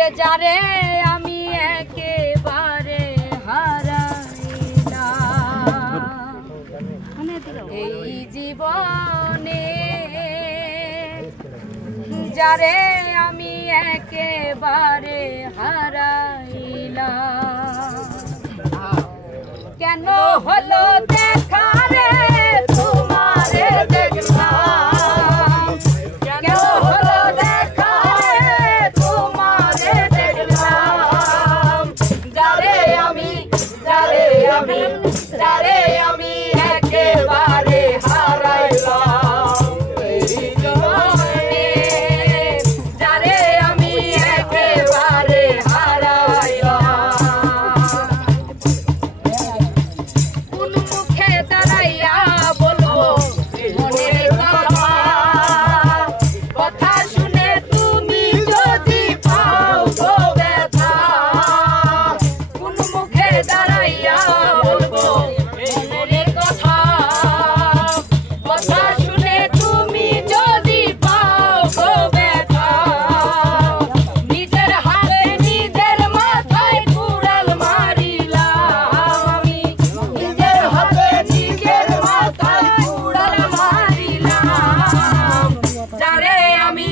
ওরে যারে আমি একেবারে হারাইলাম এই জীবনে, যারে আমি একেবারে হারাইলাম। কেন হলো দেখা রে তোমারে দেখলাম, কেন হলো দেখা রে তোমারে দেখলাম, যারে আমি একেবারে হারাইলাম এই জীবনে, যারে আমি একেবারে হারাইলাম। কোন মুখে দাঁড়াইয়া বলবো মনের কথা, কথা শুনে তুমি যদি পাও গো ব্যথা, কোন মুখে দাঁড়াইয়া বলবো মনের কথা, কথা শুনে তুমি যদি পাও গো ব্যথা, নিজের হাতে নিজের মাথায় কুড়াল মারিলাম আমি, নিজের হাতে নিজের মাথায় কুড়াল মারিলাম, যারে আমি